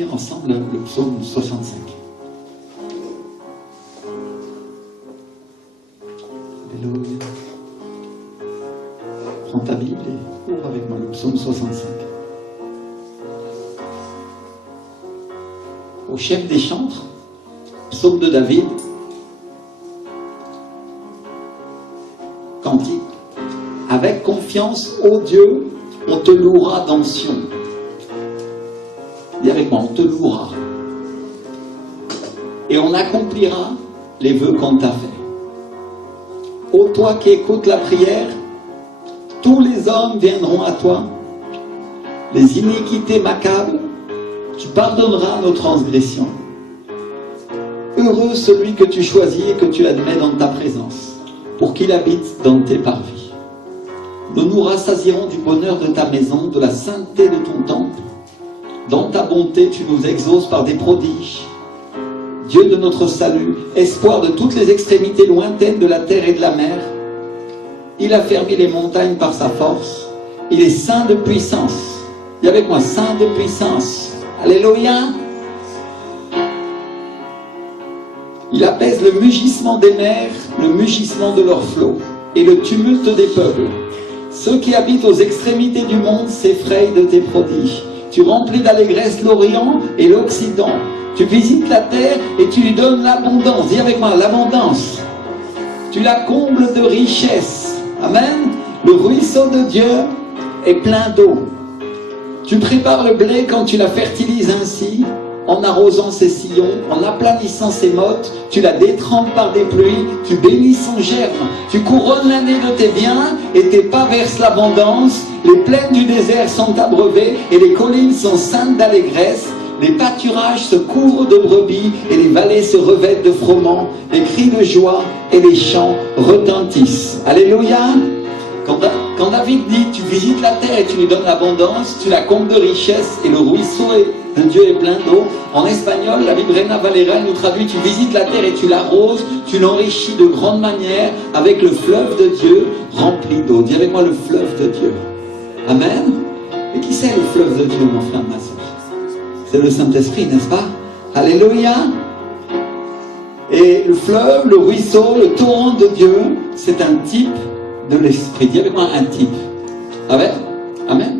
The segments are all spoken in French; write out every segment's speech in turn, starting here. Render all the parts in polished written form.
lire ensemble le psaume 65. Alléluia. Prends ta Bible et ouvre avec moi le psaume 65. Au chef des chantres, psaume de David, cantique. Avec confiance, ô Dieu, on te louera dans Sion. Dis avec moi, on te louera. Et on accomplira les vœux qu'on t'a fait. Ô toi qui écoutes la prière, tous les hommes viendront à toi. Les iniquités m'accablent, tu pardonneras nos transgressions. Heureux celui que tu choisis et que tu admets dans ta présence, pour qu'il habite dans tes parvis. Nous nous rassasierons du bonheur de ta maison, de la sainteté de ton temple. Dans ta bonté, tu nous exauces par des prodiges. Dieu de notre salut, espoir de toutes les extrémités lointaines de la terre et de la mer. Il a fermé les montagnes par sa force. Il est saint de puissance. Dis avec moi, saint de puissance. Alléluia. Il apaise le mugissement des mers, le mugissement de leurs flots et le tumulte des peuples. Ceux qui habitent aux extrémités du monde s'effrayent de tes prodiges. Tu remplis d'allégresse l'Orient et l'Occident. Tu visites la terre et tu lui donnes l'abondance. Dis avec moi, l'abondance. Tu la combles de richesse. Amen. Le ruisseau de Dieu est plein d'eau. Tu prépares le blé quand tu la fertilises ainsi, en arrosant ses sillons, en aplanissant ses mottes, tu la détrempes par des pluies, tu bénis son germe, tu couronnes l'année de tes biens, et tes pas versent l'abondance, les plaines du désert sont abreuvées, et les collines sont ceintes d'allégresse, les pâturages se couvrent de brebis, et les vallées se revêtent de froment, les cris de joie et les chants retentissent. Alléluia. Quand David dit, tu visites la terre et tu lui donnes l'abondance, tu la combles de richesse et le ruisseau de Dieu est plein d'eau. En espagnol, la Bible Reina Valera nous traduit, tu visites la terre et tu l'arroses, tu l'enrichis de grande manière avec le fleuve de Dieu rempli d'eau. Dis avec moi le fleuve de Dieu. Amen. Et qui c'est le fleuve de Dieu, mon frère, ma soeur? C'est le Saint-Esprit, n'est-ce pas? Alléluia. Et le fleuve, le ruisseau, le torrent de Dieu, c'est un type de l'esprit. Dis avec moi un type. Amen. Amen.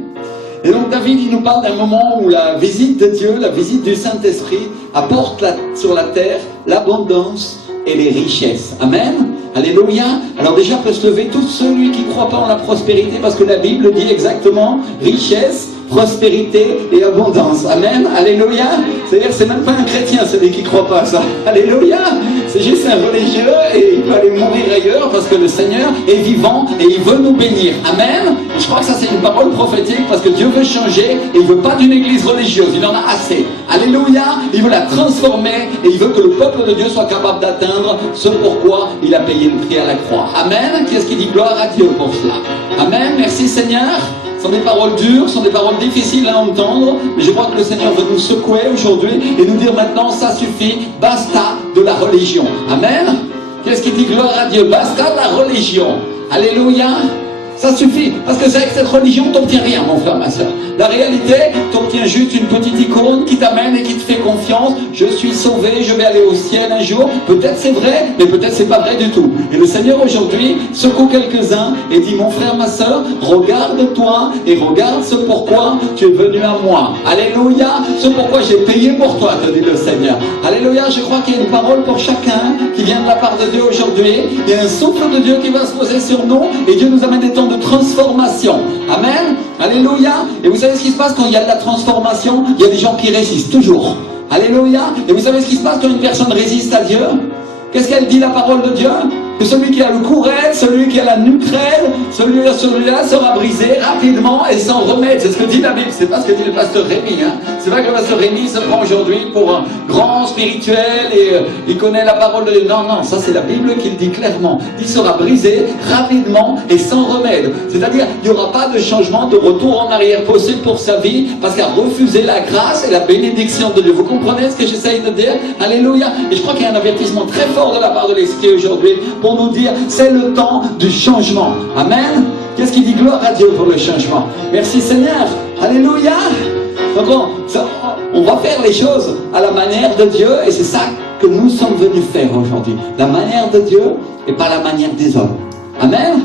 Et donc David, il nous parle d'un moment où la visite de Dieu, la visite du Saint-Esprit apporte sur la terre l'abondance et les richesses. Amen. Alléluia. Alors déjà peut se lever tout celui qui ne croit pas en la prospérité, parce que la Bible dit exactement richesse, prospérité et abondance. Amen. Alléluia. C'est-à-dire c'est même pas un chrétien celui qui ne croit pas à ça. Alléluia. C'est juste un religieux et il peut aller mourir ailleurs parce que le Seigneur est vivant et il veut nous bénir. Amen. Et je crois que ça c'est une parole prophétique parce que Dieu veut changer et il ne veut pas d'une église religieuse. Il en a assez. Alléluia. Il veut la transformer et il veut que le peuple de Dieu soit capable d'atteindre ce pourquoi il a payé le prix à la croix. Amen. Qui est-ce qui dit gloire à Dieu pour cela? Amen. Merci Seigneur. Ce sont des paroles dures, ce sont des paroles difficiles à entendre, mais je crois que le Seigneur veut nous secouer aujourd'hui et nous dire maintenant, ça suffit, basta de la religion. Amen. Qu'est-ce qui dit gloire à Dieu? Basta de la religion. Alléluia. Ça suffit, parce que c'est avec cette religion tu n'obtiens rien, mon frère, ma soeur. La réalité, tu obtiens juste une petite icône qui t'amène et qui te fait confiance. Je suis sauvé, je vais aller au ciel un jour. Peut-être c'est vrai, mais peut-être c'est pas vrai du tout. Et le Seigneur aujourd'hui secoue quelques-uns et dit, mon frère, ma soeur, regarde-toi et regarde ce pourquoi tu es venu à moi. Alléluia, ce pourquoi j'ai payé pour toi, te dit le Seigneur. Alléluia, je crois qu'il y a une parole pour chacun qui vient de la part de Dieu aujourd'hui. Il y a un souffle de Dieu qui va se poser sur nous et Dieu nous amène des temps de transformation. Amen. Alléluia. Et vous savez ce qui se passe quand il y a de la transformation? Il y a des gens qui résistent toujours. Alléluia. Et vous savez ce qui se passe quand une personne résiste à Dieu? Qu'est-ce qu'elle dit, la parole de Dieu? Que celui qui a le cou raide, celui qui a la nuque raide, celui-là sera brisé rapidement et sans remède. C'est ce que dit la Bible. C'est pas ce que dit le pasteur Rémi. Hein. C'est pas que le pasteur Rémi se prend aujourd'hui pour un grand spirituel et il connaît la parole de Dieu. Non, non, ça c'est la Bible qui le dit clairement. Il sera brisé rapidement et sans remède. C'est-à-dire, il n'y aura pas de changement, de retour en arrière possible pour sa vie parce qu'il a refusé la grâce et la bénédiction de Dieu. Vous comprenez ce que j'essaye de dire? Alléluia. Et je crois qu'il y a un avertissement très fort de la part de l'Esprit aujourd'hui pour nous dire, c'est le temps du changement. Amen. Qu'est-ce qui dit gloire à Dieu pour le changement? Merci Seigneur. Alléluia. Donc on va faire les choses à la manière de Dieu, et c'est ça que nous sommes venus faire aujourd'hui. La manière de Dieu et pas la manière des hommes. Amen.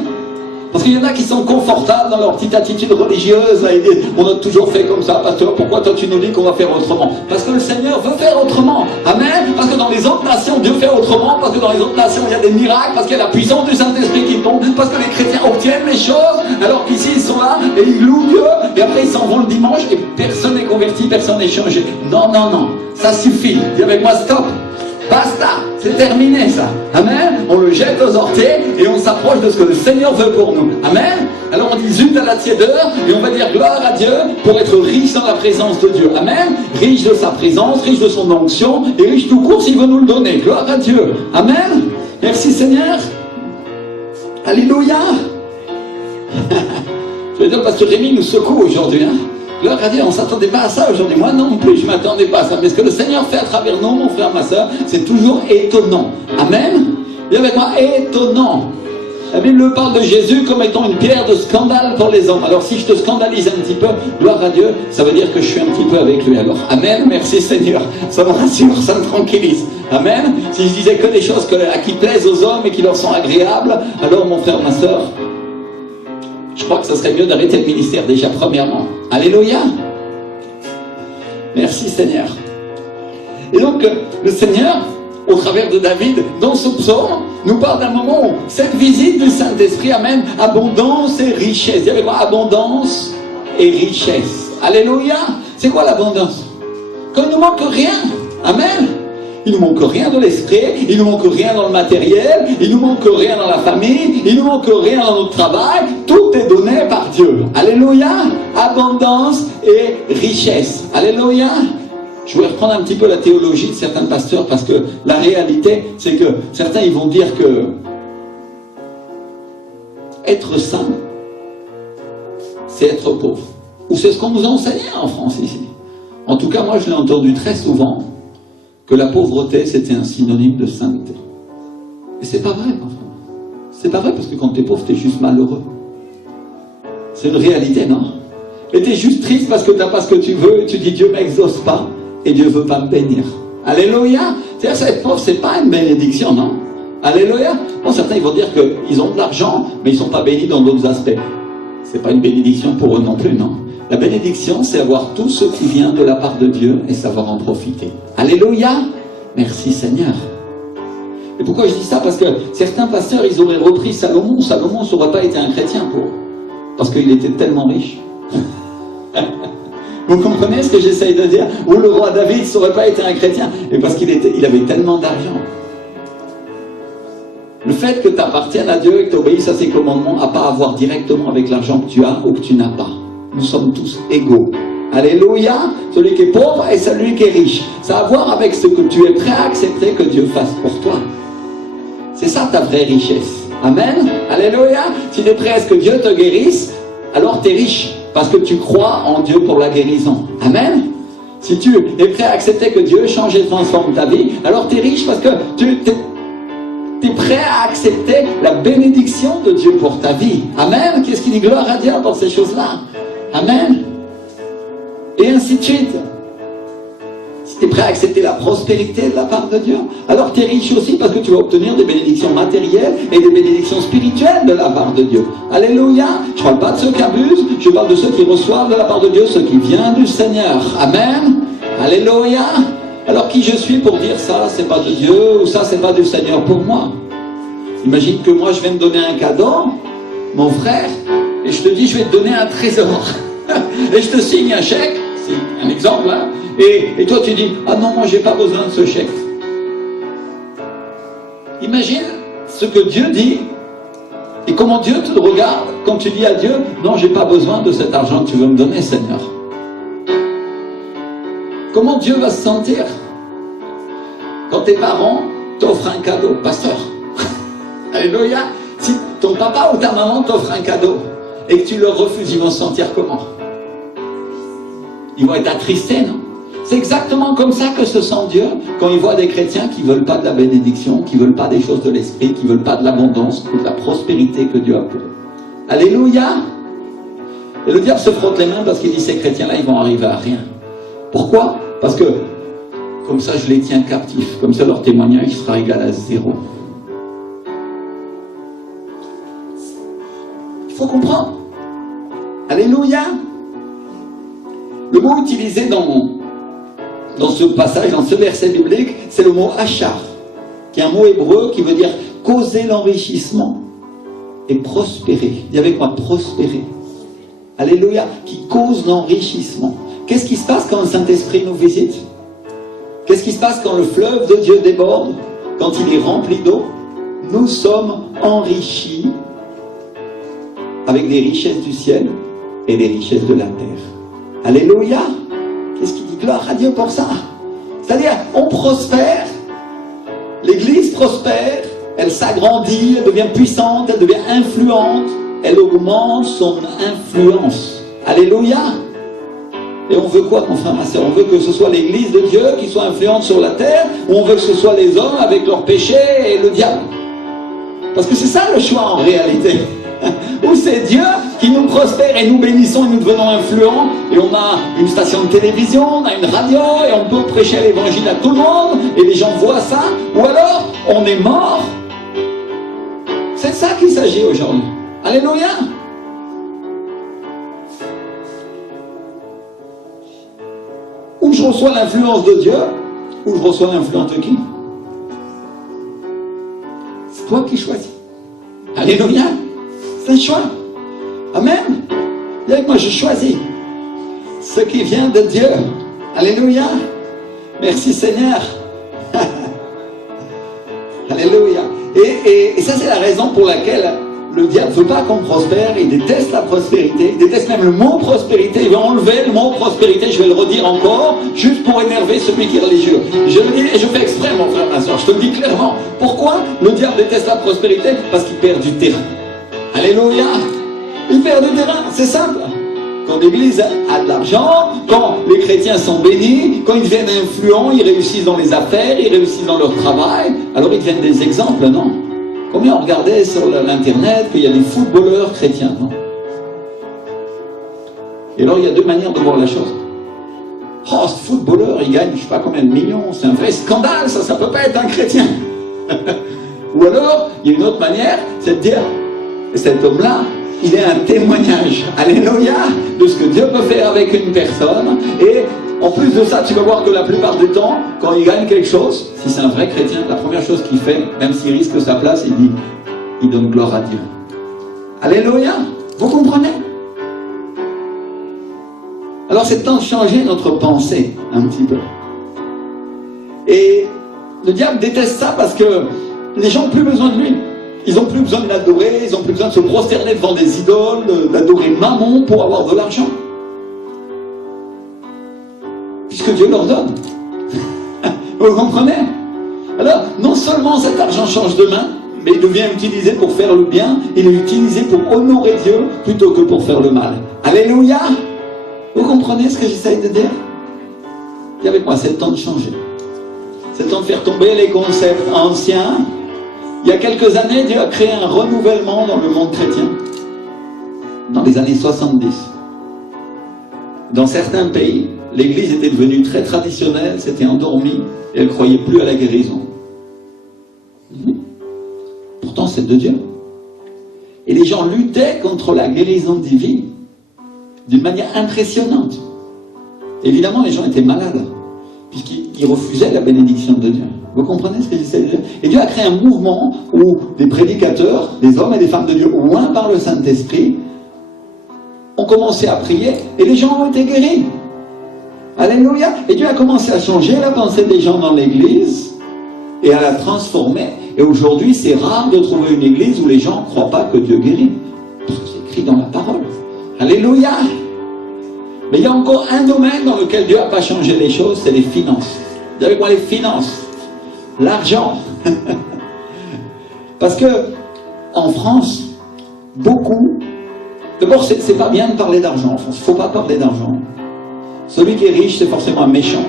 Parce qu'il y en a qui sont confortables dans leur petite attitude religieuse, et disent, on a toujours fait comme ça, pasteur, pourquoi toi tu nous dis qu'on va faire autrement? Parce que le Seigneur veut faire autrement. Amen. Parce que dans les autres nations, Dieu fait autrement, parce que dans les autres nations, il y a des miracles, parce qu'il y a la puissance du Saint-Esprit qui tombe, parce que les chrétiens obtiennent les choses, alors qu'ici ils sont là, et ils louent Dieu, et après ils s'en vont le dimanche, et personne n'est converti, personne n'est changé. Non, non, non, ça suffit. Dis avec moi, stop. Basta, c'est terminé ça. Amen. On le jette aux orties et on s'approche de ce que le Seigneur veut pour nous. Amen. Alors on dit zut à la tiédeur et on va dire gloire à Dieu pour être riche dans la présence de Dieu. Amen. Riche de sa présence, riche de son onction et riche tout court s'il veut nous le donner. Gloire à Dieu. Amen. Merci Seigneur. Alléluia. Je vais dire parce que Rémi nous secoue aujourd'hui. Gloire à Dieu, on ne s'attendait pas à ça aujourd'hui. Moi non plus, je ne m'attendais pas à ça. Mais ce que le Seigneur fait à travers nous, mon frère, ma soeur, c'est toujours étonnant. Amen. Dis avec moi, étonnant. La Bible parle de Jésus comme étant une pierre de scandale pour les hommes. Alors si je te scandalise un petit peu, gloire à Dieu, ça veut dire que je suis un petit peu avec lui. Alors, amen, merci Seigneur. Ça me rassure, ça me tranquillise. Amen. Si je disais que des choses qui plaisent aux hommes et qui leur sont agréables, alors mon frère, ma soeur, je crois que ce serait mieux d'arrêter le ministère déjà premièrement. Alléluia. Merci Seigneur. Et donc le Seigneur, au travers de David, dans ce psaume, nous parle d'un moment où cette visite du Saint-Esprit amène abondance et richesse. Il y avait quoi? Abondance et richesse. Alléluia. C'est quoi l'abondance? Quand il ne manque rien. Amen. Il ne manque rien de l'esprit, il ne manque rien dans le matériel, il ne manque rien dans la famille, il ne manque rien dans notre travail. Tout est donné par Dieu. Alléluia. Abondance et richesse. Alléluia. Je vais reprendre un petit peu la théologie de certains pasteurs parce que la réalité, c'est que certains ils vont dire que être saint, c'est être pauvre. Ou c'est ce qu'on nous a enseigné en France ici. En tout cas, moi je l'ai entendu très souvent, que la pauvreté, c'était un synonyme de sainteté. Et c'est pas vrai, enfin. C'est pas vrai, parce que quand tu es pauvre, tu es juste malheureux. C'est une réalité, non? Mais tu es juste triste parce que tu n'as pas ce que tu veux, et tu dis Dieu ne m'exauce pas, et Dieu ne veut pas me bénir. Alléluia. C'est-à-dire, être pauvre, c'est pas une bénédiction, non? Alléluia. Bon, certains, ils vont dire qu'ils ont de l'argent, mais ils ne sont pas bénis dans d'autres aspects. C'est pas une bénédiction pour eux non plus, non? La bénédiction, c'est avoir tout ce qui vient de la part de Dieu et savoir en profiter. Alléluia. Merci Seigneur. Et pourquoi je dis ça? Parce que certains pasteurs, ils auraient repris Salomon. Salomon ne saurait pas été un chrétien pour eux. Parce qu'il était tellement riche. Vous comprenez ce que j'essaye de dire? Ou le roi David ne saurait pas été un chrétien. Et parce qu'il avait tellement d'argent. Le fait que tu appartiennes à Dieu et que tu obéisses à ses commandements n'a pas à voir directement avec l'argent que tu as ou que tu n'as pas. Nous sommes tous égaux. Alléluia. Celui qui est pauvre et celui qui est riche. Ça a à voir avec ce que tu es prêt à accepter que Dieu fasse pour toi. C'est ça ta vraie richesse. Amen. Alléluia. Si tu es prêt à ce que Dieu te guérisse, alors tu es riche. Parce que tu crois en Dieu pour la guérison. Amen. Si tu es prêt à accepter que Dieu change et transforme ta vie, alors tu es riche parce que tu es prêt à accepter la bénédiction de Dieu pour ta vie. Amen. Qu'est-ce qu'il dit? Gloire à Dieu dans ces choses-là. Amen. Et ainsi de suite. Si tu es prêt à accepter la prospérité de la part de Dieu, alors tu es riche aussi parce que tu vas obtenir des bénédictions matérielles et des bénédictions spirituelles de la part de Dieu. Alléluia. Je ne parle pas de ceux qui abusent, je parle de ceux qui reçoivent de la part de Dieu ce qui vient du Seigneur. Amen. Alléluia. Alors qui je suis pour dire ça, c'est pas de Dieu ou ça, c'est pas du Seigneur pour moi? Imagine que moi je vais me donner un cadeau, mon frère, et je te dis je vais te donner un trésor. Et je te signe un chèque, c'est un exemple, hein, et toi tu dis, ah non, moi j'ai pas besoin de ce chèque. Imagine ce que Dieu dit, et comment Dieu te regarde quand tu dis à Dieu, non, j'ai pas besoin de cet argent que tu veux me donner, Seigneur. Comment Dieu va se sentir quand tes parents t'offrent un cadeau, pasteur? Alléluia. Si ton papa ou ta maman t'offre un cadeau et que tu leur refuses, ils vont se sentir comment? Ils vont être attristés, non? C'est exactement comme ça que se sent Dieu quand il voit des chrétiens qui ne veulent pas de la bénédiction, qui ne veulent pas des choses de l'esprit, qui ne veulent pas de l'abondance ou de la prospérité que Dieu a pour eux. Alléluia. Et le diable se frotte les mains parce qu'il dit ces chrétiens-là, ils vont arriver à rien. Pourquoi? Parce que, comme ça, je les tiens captifs. Comme ça, leur témoignage sera égal à 0. Il faut comprendre. Alléluia. Le mot utilisé dans ce passage, dans ce verset biblique, c'est le mot achar, qui est un mot hébreu qui veut dire causer l'enrichissement et prospérer. Dis avec moi, prospérer. Alléluia, qui cause l'enrichissement. Qu'est-ce qui se passe quand le Saint-Esprit nous visite? Qu'est-ce qui se passe quand le fleuve de Dieu déborde? Quand il est rempli d'eau? Nous sommes enrichis avec des richesses du ciel et des richesses de la terre. Alléluia. Qu'est-ce qu'il dit? Gloire à Dieu pour ça. C'est-à-dire, on prospère, l'Église prospère, elle s'agrandit, elle devient puissante, elle devient influente, elle augmente son influence. Alléluia. Et on veut quoi, mon frère, ma soeur? On veut que ce soit l'Église de Dieu qui soit influente sur la terre, ou on veut que ce soit les hommes avec leurs péchés et le diable? Parce que c'est ça le choix en réalité. Ou c'est Dieu qui nous prospère et nous bénissons et nous devenons influents, et on a une station de télévision, on a une radio et on peut prêcher l'évangile à tout le monde et les gens voient ça, ou alors on est mort. C'est ça qu'il s'agit aujourd'hui. Alléluia. Ou je reçois l'influence de Dieu, ou je reçois l'influence de qui? C'est toi qui choisis. Alléluia. C'est un choix. Amen. Dis avec moi, je choisis ce qui vient de Dieu. Alléluia. Merci Seigneur. Alléluia. Et ça, c'est la raison pour laquelle le diable ne veut pas qu'on prospère. Il déteste la prospérité. Il déteste même le mot prospérité. Il veut enlever le mot prospérité. Je vais le redire encore, juste pour énerver celui qui est religieux. Je le dis et je fais exprès, mon frère, ma soeur. Je te le dis clairement. Pourquoi le diable déteste la prospérité? Parce qu'il perd du terrain. Alléluia. Il perd du terrain, c'est simple. Quand l'Église a de l'argent, quand les chrétiens sont bénis, quand ils deviennent influents, ils réussissent dans les affaires, ils réussissent dans leur travail, alors ils deviennent des exemples, non? Combien on regardait sur l'internet qu'il y a des footballeurs chrétiens, non? Et alors il y a deux manières de voir la chose. Oh, ce footballeur, il gagne je ne sais pas combien de millions, c'est un vrai scandale, ça ne peut pas être un chrétien. Ou alors, il y a une autre manière, c'est de dire, cet homme-là, il est un témoignage, alléluia, de ce que Dieu peut faire avec une personne. Et en plus de ça, tu vas voir que la plupart du temps, quand il gagne quelque chose, si c'est un vrai chrétien, la première chose qu'il fait, même s'il risque sa place, il dit, il donne gloire à Dieu. Alléluia, vous comprenez? Alors c'est temps de changer notre pensée un petit peu. Et le diable déteste ça parce que les gens n'ont plus besoin de lui. Ils n'ont plus besoin de l'adorer, ils n'ont plus besoin de se prosterner devant des idoles, d'adorer Mammon pour avoir de l'argent. Puisque Dieu leur donne. Vous comprenez? Alors, non seulement cet argent change de main, mais il devient utilisé pour faire le bien, il est utilisé pour honorer Dieu plutôt que pour faire le mal. Alléluia! Vous comprenez ce que j'essaye de dire? Dis avec moi, c'est le temps de changer. C'est le temps de faire tomber les concepts anciens. Il y a quelques années, Dieu a créé un renouvellement dans le monde chrétien. Dans les années 70. Dans certains pays, l'Église était devenue très traditionnelle, s'était endormie, et elle ne croyait plus à la guérison. Pourtant, c'est de Dieu. Et les gens luttaient contre la guérison divine d'une manière impressionnante. Évidemment, les gens étaient malades, puisqu'ils refusaient la bénédiction de Dieu. Vous comprenez ce que j'essaie de dire? Et Dieu a créé un mouvement où des prédicateurs, des hommes et des femmes de Dieu, oints par le Saint-Esprit, ont commencé à prier et les gens ont été guéris. Alléluia. Et Dieu a commencé à changer la pensée des gens dans l'Église et à la transformer. Et aujourd'hui, c'est rare de trouver une Église où les gens ne croient pas que Dieu guérit. Parce que c'est écrit dans la parole. Alléluia. Mais il y a encore un domaine dans lequel Dieu n'a pas changé les choses, c'est les finances. Dis avec moi les finances. L'argent. Parce que en France, beaucoup... D'abord, c'est pas bien de parler d'argent en France. Il ne faut pas parler d'argent. Celui qui est riche, c'est forcément un méchant.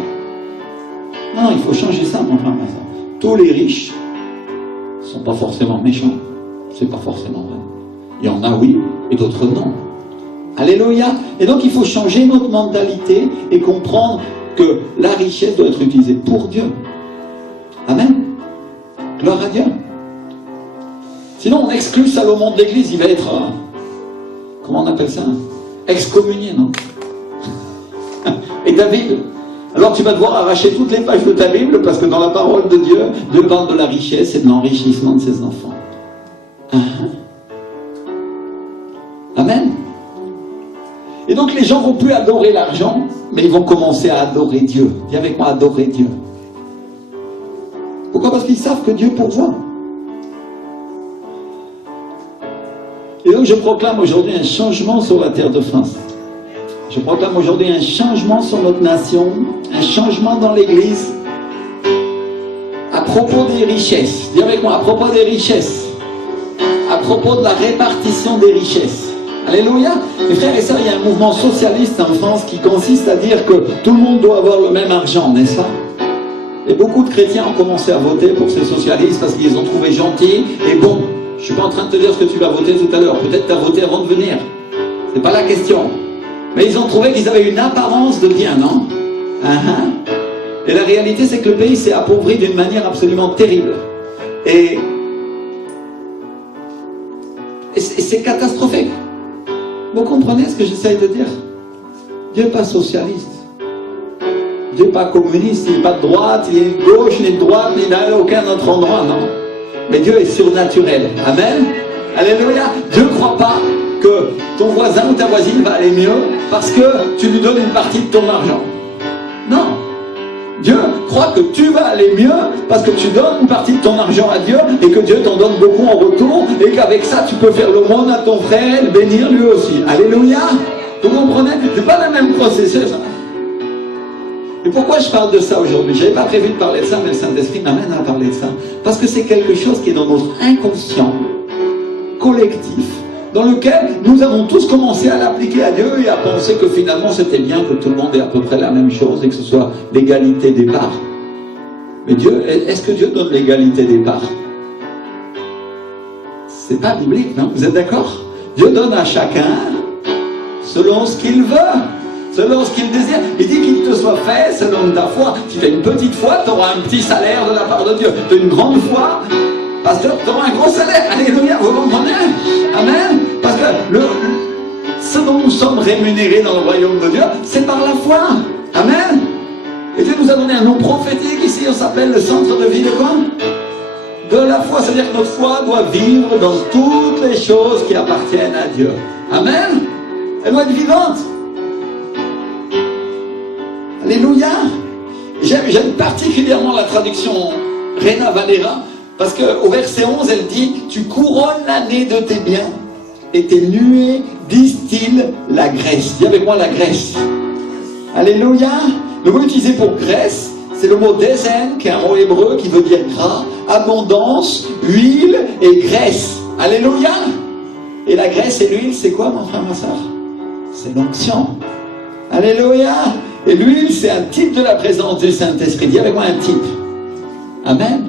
Non, il faut changer ça, mon frère. Tous les riches ne sont pas forcément méchants. C'est pas forcément vrai. Il y en a oui, et d'autres non. Alléluia. Et donc, il faut changer notre mentalité et comprendre que la richesse doit être utilisée pour Dieu. Amen. Gloire à Dieu. Sinon, on exclut Salomon de l'église, il va être, comment on appelle ça? Excommunié, non? Et David, alors tu vas devoir arracher toutes les pages de ta Bible, parce que dans la parole de Dieu, Dieu parle de la richesse et de l'enrichissement de ses enfants. Amen. Et donc les gens vont plus adorer l'argent, mais ils vont commencer à adorer Dieu. Dis avec moi, adorer Dieu. Pourquoi? Parce qu'ils savent que Dieu pourvoit. Et donc je proclame aujourd'hui un changement sur la terre de France. Je proclame aujourd'hui un changement sur notre nation, un changement dans l'Église, à propos des richesses. Dis avec moi, à propos des richesses. À propos de la répartition des richesses. Alléluia. Mes frères et sœurs, il y a un mouvement socialiste en France qui consiste à dire que tout le monde doit avoir le même argent, n'est-ce pas? Et beaucoup de chrétiens ont commencé à voter pour ces socialistes parce qu'ils les ont trouvés gentils et bons. Je ne suis pas en train de te dire ce que tu vas voter tout à l'heure. Peut-être tu as voté avant de venir. Ce n'est pas la question. Mais ils ont trouvé qu'ils avaient une apparence de bien, non? Et la réalité, c'est que le pays s'est appauvri d'une manière absolument terrible. Et c'est catastrophique. Vous comprenez ce que j'essaye de dire? Dieu n'est pas socialiste. Dieu n'est pas communiste, il n'est pas de droite, il n'est de gauche, ni de droite, ni dans aucun autre endroit, non. Mais Dieu est surnaturel. Amen. Alléluia. Dieu ne croit pas que ton voisin ou ta voisine va aller mieux parce que tu lui donnes une partie de ton argent. Non. Dieu croit que tu vas aller mieux parce que tu donnes une partie de ton argent à Dieu et que Dieu t'en donne beaucoup en retour et qu'avec ça tu peux faire le monde à ton frère et le bénir lui aussi. Alléluia. Vous comprenez? Ce n'est pas le même processus. Et pourquoi je parle de ça aujourd'hui? Je n'avais pas prévu de parler de ça, mais le Saint-Esprit m'amène à parler de ça. Parce que c'est quelque chose qui est dans notre inconscient collectif, dans lequel nous avons tous commencé à l'appliquer à Dieu et à penser que finalement c'était bien que tout le monde ait à peu près la même chose et que ce soit l'égalité des parts. Mais Dieu, est-ce que Dieu donne l'égalité des parts? C'est pas biblique, non? Vous êtes d'accord? Dieu donne à chacun selon ce qu'il veut. Selon ce qu'il désire. Il dit qu'il te soit fait selon ta foi. Si tu as une petite foi, tu auras un petit salaire de la part de Dieu. Tu as une grande foi, pasteur, tu auras un gros salaire. Alléluia, vous comprenez? Amen. Parce que ce dont nous sommes rémunérés dans le royaume de Dieu, c'est par la foi. Amen. Et Dieu nous a donné un nom prophétique ici, on s'appelle le centre de vie de quoi? De la foi. C'est-à-dire que notre foi doit vivre dans toutes les choses qui appartiennent à Dieu. Amen. Elle doit être vivante. Alléluia. J'aime particulièrement la traduction Reina Valera parce qu'au verset 11 elle dit: tu couronnes l'année de tes biens et tes nuées distillent la graisse. Dis avec moi la graisse. Alléluia. Le mot utilisé pour graisse, c'est le mot dézen, qui est un mot hébreu qui veut dire gras, abondance, huile et graisse. Alléluia. Et la graisse et l'huile, c'est quoi, mon frère, ma soeur? C'est l'onction. Alléluia. Et l'huile, c'est un type de la présence du Saint-Esprit. Dis avec moi un type. Amen.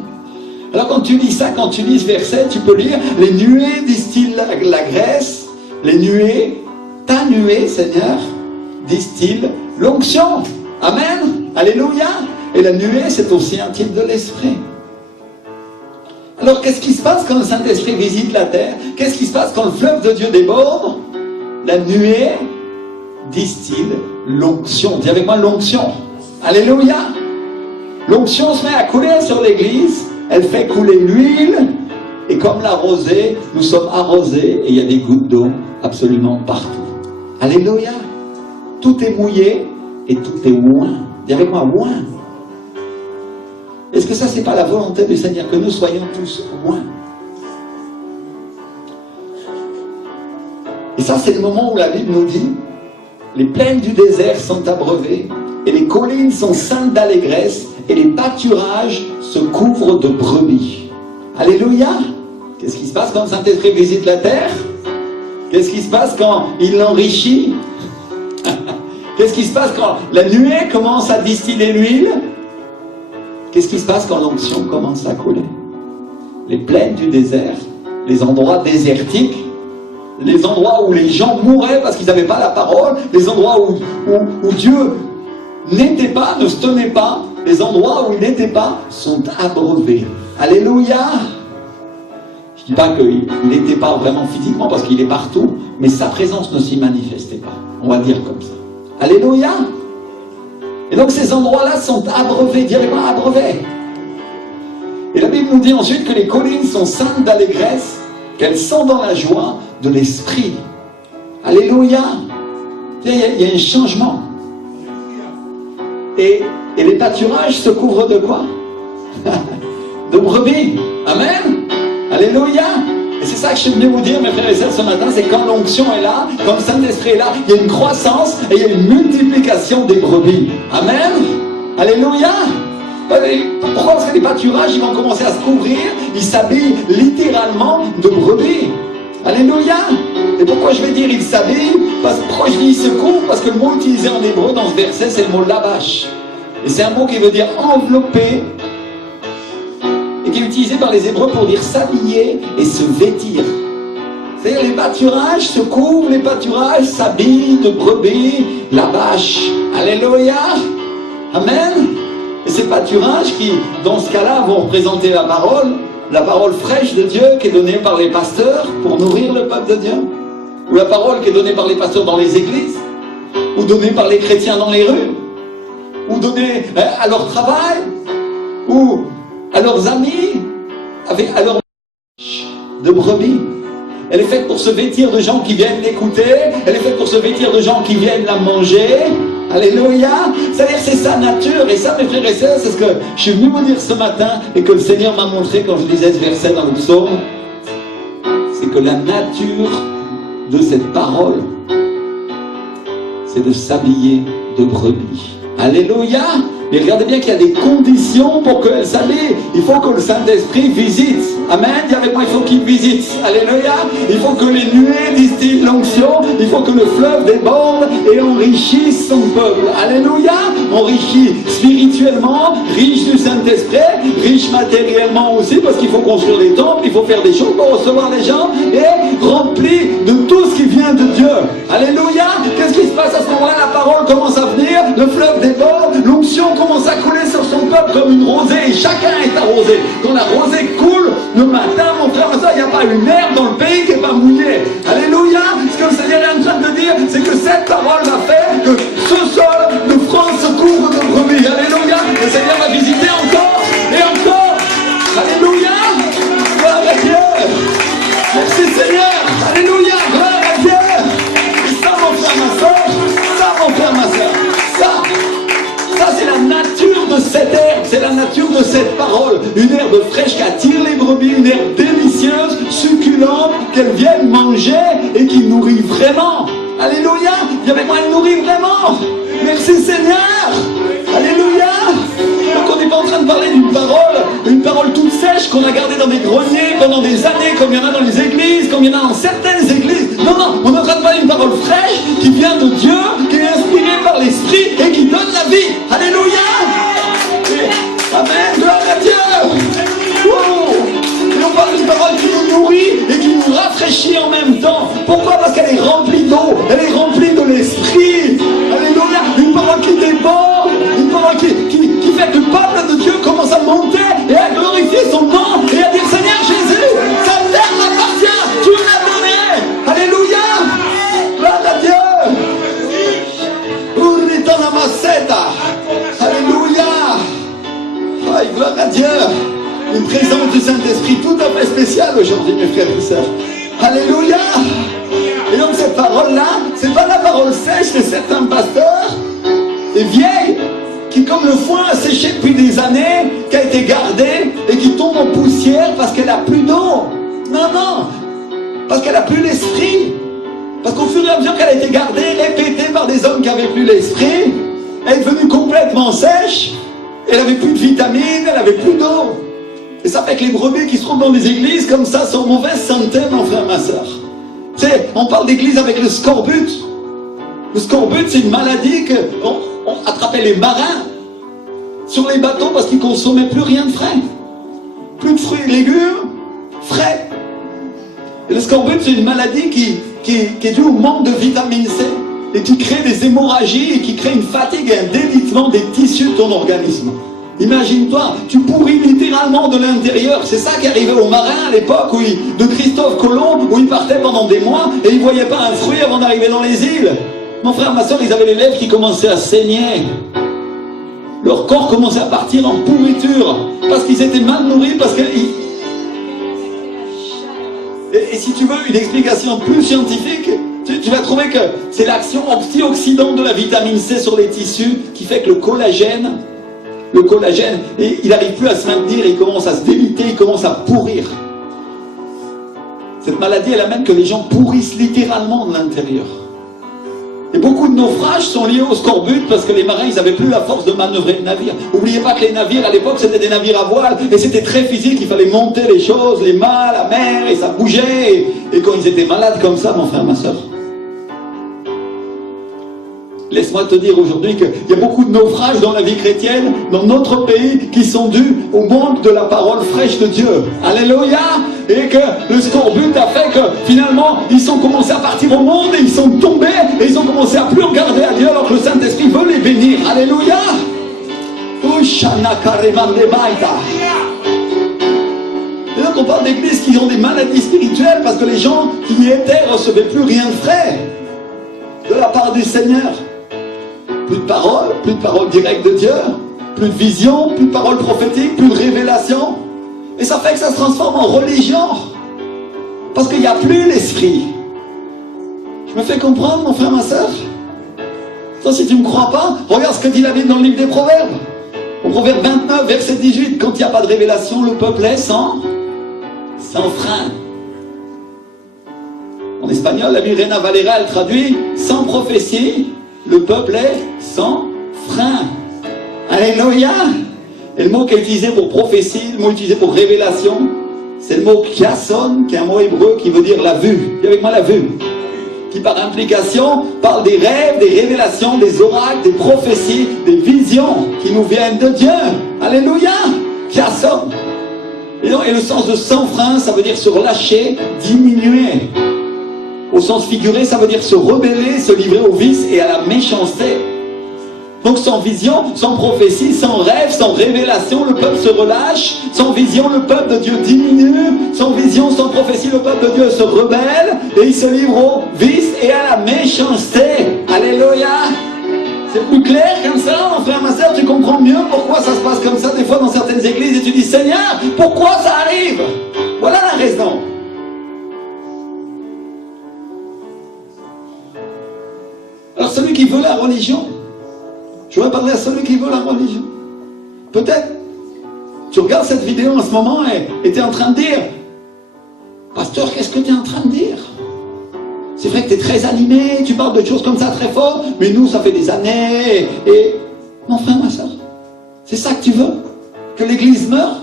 Alors quand tu lis ça, quand tu lis ce verset, tu peux lire: les nuées distillent la graisse, les nuées, ta nuée, Seigneur, distille l'onction. Amen. Alléluia. Et la nuée, c'est aussi un type de l'Esprit. Alors qu'est-ce qui se passe quand le Saint-Esprit visite la terre? Qu'est-ce qui se passe quand le fleuve de Dieu déborde? La nuée distille l'onction. Dis avec moi l'onction. Alléluia. L'onction se met à couler sur l'église. Elle fait couler l'huile. Et comme la rosée, nous sommes arrosés. Et il y a des gouttes d'eau absolument partout. Alléluia. Tout est mouillé et tout est oint. Dis avec moi oint. Est-ce que ça, c'est pas la volonté du Seigneur, que nous soyons tous oints? Et ça, c'est le moment où la Bible nous dit: les plaines du désert sont abreuvées, et les collines sont ceintes d'allégresse, et les pâturages se couvrent de brebis. Alléluia. Qu'est-ce qui se passe quand le Saint-Esprit visite la terre? Qu'est-ce qui se passe quand il l'enrichit? Qu'est-ce qui se passe quand la nuée commence à distiller l'huile? Qu'est-ce qui se passe quand l'onction commence à couler? Les plaines du désert, les endroits désertiques, les endroits où les gens mouraient parce qu'ils n'avaient pas la parole, les endroits où Dieu n'était pas, ne se tenait pas, les endroits où il n'était pas sont abreuvés. Alléluia! Je ne dis pas qu'il n'était pas vraiment physiquement parce qu'il est partout, mais sa présence ne s'y manifestait pas. On va dire comme ça. Alléluia! Et donc ces endroits-là sont abreuvés, directement abreuvés. Et la Bible nous dit ensuite que les collines sont saintes d'allégresse, qu'elles sont dans la joie de l'esprit. Alléluia! Il y a un changement. Et les pâturages se couvrent de quoi? De brebis. Amen. Alléluia. Et c'est ça que je suis venu vous dire, mes frères et sœurs, ce matin, c'est quand l'onction est là, quand le Saint-Esprit est là, il y a une croissance et il y a une multiplication des brebis. Amen. Alléluia. Pourquoi? Parce que les pâturages, ils vont commencer à se couvrir, ils s'habillent littéralement de brebis. Alléluia. Et pourquoi je vais dire il s'habille? Pourquoi je dis il se couvre? Parce que le mot utilisé en hébreu dans ce verset, c'est le mot labash. Et c'est un mot qui veut dire envelopper, et qui est utilisé par les Hébreux pour dire s'habiller et se vêtir. C'est-à-dire les pâturages se couvrent, les pâturages s'habillent de brebis, labash. Alléluia. Amen. Et ces pâturages qui, dans ce cas-là, vont représenter la parole fraîche de Dieu qui est donnée par les pasteurs pour nourrir le peuple de Dieu, ou la parole qui est donnée par les pasteurs dans les églises, ou donnée par les chrétiens dans les rues, ou donnée à leur travail, ou à leurs amis, à leur de brebis. Elle est faite pour se vêtir de gens qui viennent l'écouter, elle est faite pour se vêtir de gens qui viennent la manger. Alléluia. C'est-à-dire c'est sa nature. Et ça, mes frères et sœurs, c'est ce que je suis venu vous dire ce matin et que le Seigneur m'a montré quand je lisais ce verset dans le psaume. C'est que la nature de cette parole, c'est de s'habiller de brebis. Alléluia. Mais regardez bien qu'il y a des conditions pour qu'elle s'habille. Il faut que le Saint-Esprit visite. Amen. Dis avec moi, il faut qu'il visite. Alléluia. Il faut que les nuées distillent l'onction. Il faut que le fleuve déborde et enrichisse son peuple. Alléluia. Enrichi spirituellement, riche du Saint-Esprit, riche matériellement aussi, parce qu'il faut construire des temples, il faut faire des choses pour recevoir les gens, et rempli de tout ce qui vient de Dieu. Alléluia. Qu'est-ce qui se passe à ce moment-là? La parole commence à venir, le fleuve déborde, l'onction commence à couler sur son peuple comme une rosée, et chacun est arrosé. Quand la rosée coule le matin, mon frère, il n'y a pas une herbe dans le pays qui n'est pas mouillée. Alléluia. Ce que le Seigneur est en train de dire, c'est que cette parole va faire que ce sol de France se couvre de brebis. Alléluia. Le Seigneur va visiter encore et encore. Alléluia. Gloire à Dieu. Merci Seigneur. Alléluia. Gloire à Dieu. Et ça, mon frère, ma soeur, ça, mon frère, ma soeur, ça c'est la nature de cette herbe, c'est la nature de cette parole. Une herbe fraîche qui attire les brebis, une herbe délicieuse, succulente, qu'elles viennent manger et qui nourrit vraiment. Alléluia. Dis avec moi, elle nourrit vraiment. Merci Seigneur. Alléluia. Donc on n'est pas en train de parler d'une parole toute sèche qu'on a gardée dans des greniers pendant des années, comme il y en a dans les églises, comme il y en a dans certaines églises. Non, non, on est en train de parler d'une parole fraîche qui vient de Dieu, qui est inspirée par l'Esprit et qui donne la vie. Alléluia. Amen. Gloire à Dieu. Wow. Et on parle d'une parole qui nous nourrit et qui nous rafraîchit en même temps. Pourquoi? Parce qu'elle est remplie d'eau, elle est remplie de l'Esprit. Alléluia. Une parole qui déborde, une parole qui fait que le peuple de Dieu commence à monter et à glorifier son nom et à dire Seigneur Jésus, ta terre m'appartient, tu m'as donné. Alléluia. Gloire à Dieu. Alléluia. Aïe, gloire à Dieu. Une présence du Saint-Esprit tout à fait spéciale aujourd'hui, mes frères et sœurs. Alléluia. Et donc cette parole-là, c'est pas la parole sèche de certains pasteurs et vieilles qui, comme le foin a séché depuis des années, qui a été gardée et qui tombe en poussière parce qu'elle a plus d'eau. Non, non. Parce qu'elle a plus l'esprit. Parce qu'au fur et à mesure qu'elle a été gardée, répétée par des hommes qui n'avaient plus l'esprit, elle est devenue complètement sèche. Elle n'avait plus de vitamines, elle n'avait plus d'eau. Et ça fait que les brebis qui se trouvent dans des églises comme ça sont en mauvaise santé, mon frère, ma soeur. Tu sais, on parle d'église avec le scorbut. Le scorbut, c'est une maladie qu'on attrapait les marins sur les bateaux parce qu'ils ne consommaient plus rien de frais. Plus de fruits et légumes frais. Et le scorbut, c'est une maladie qui est due au manque de vitamine C. et qui crée des hémorragies et qui crée une fatigue et un délitement des tissus de ton organisme. Imagine-toi, tu pourris littéralement de l'intérieur. C'est ça qui arrivait aux marins à l'époque de Christophe Colomb, où ils partaient pendant des mois et ils ne voyaient pas un fruit avant d'arriver dans les îles. Mon frère, ma soeur, ils avaient les lèvres qui commençaient à saigner. Leur corps commençait à partir en pourriture parce qu'ils étaient mal nourris, parce que... Et si tu veux une explication plus scientifique, tu vas trouver que c'est l'action antioxydante de la vitamine C sur les tissus qui fait que le collagène, il n'arrive plus à se maintenir, il commence à se déliter, il commence à pourrir. Cette maladie est la même que les gens pourrissent littéralement de l'intérieur. Et beaucoup de naufrages sont liés au scorbut parce que les marins, ils n'avaient plus la force de manœuvrer le navire. N'oubliez pas que les navires, à l'époque, c'était des navires à voile et c'était très physique, il fallait monter les choses, les mâts, la mer, et ça bougeait. Et quand ils étaient malades comme ça, mon frère, ma soeur, laisse-moi te dire aujourd'hui qu'il y a beaucoup de naufrages dans la vie chrétienne, dans notre pays, qui sont dus au manque de la parole fraîche de Dieu. Alléluia! Et que le scorbut a fait que finalement, ils ont commencé à partir au monde et ils sont tombés et ils ont commencé à plus regarder à Dieu alors que le Saint-Esprit veut les bénir. Alléluia! Et donc on parle d'églises qui ont des maladies spirituelles parce que les gens qui y étaient ne recevaient plus rien de frais de la part du Seigneur. Plus de parole directe de Dieu, plus de vision, plus de parole prophétique, plus de révélation. Et ça fait que ça se transforme en religion. Parce qu'il n'y a plus l'esprit. Je me fais comprendre, mon frère, ma soeur? Toi, si tu ne me crois pas, regarde ce que dit la Bible dans le livre des Proverbes. Au Proverbe 29, verset 18, quand il n'y a pas de révélation, le peuple est sans frein. En espagnol, la Bible Reina Valera, elle traduit sans prophétie, le peuple est sans frein. Alléluia! Et le mot qui est utilisé pour prophétie, le mot utilisé pour révélation, c'est le mot chiasson, qui est un mot hébreu qui veut dire la vue. Dis avec moi la vue. Qui par implication parle des rêves, des révélations, des oracles, des prophéties, des visions qui nous viennent de Dieu. Alléluia! Chiasson. Et le sens de sans frein, ça veut dire se relâcher, diminuer. Au sens figuré, ça veut dire se rebeller, se livrer au vice et à la méchanceté. Donc sans vision, sans prophétie, sans rêve, sans révélation, le peuple se relâche. Sans vision, le peuple de Dieu diminue. Sans vision, sans prophétie, le peuple de Dieu se rebelle et il se livre au vice et à la méchanceté. Alléluia! C'est plus clair comme ça, mon frère, ma soeur, tu comprends mieux pourquoi ça se passe comme ça des fois dans certaines églises et tu dis, Seigneur, pourquoi ça arrive? Voilà la raison. Alors celui qui veut la religion, je voudrais parler à celui qui veut la religion. Peut-être, tu regardes cette vidéo en ce moment et tu es en train de dire, pasteur, qu'est-ce que tu es en train de dire? C'est vrai que tu es très animé, tu parles de choses comme ça très fort, mais nous, ça fait des années. Et mon frère, ma soeur, c'est ça que tu veux? Que l'église meure?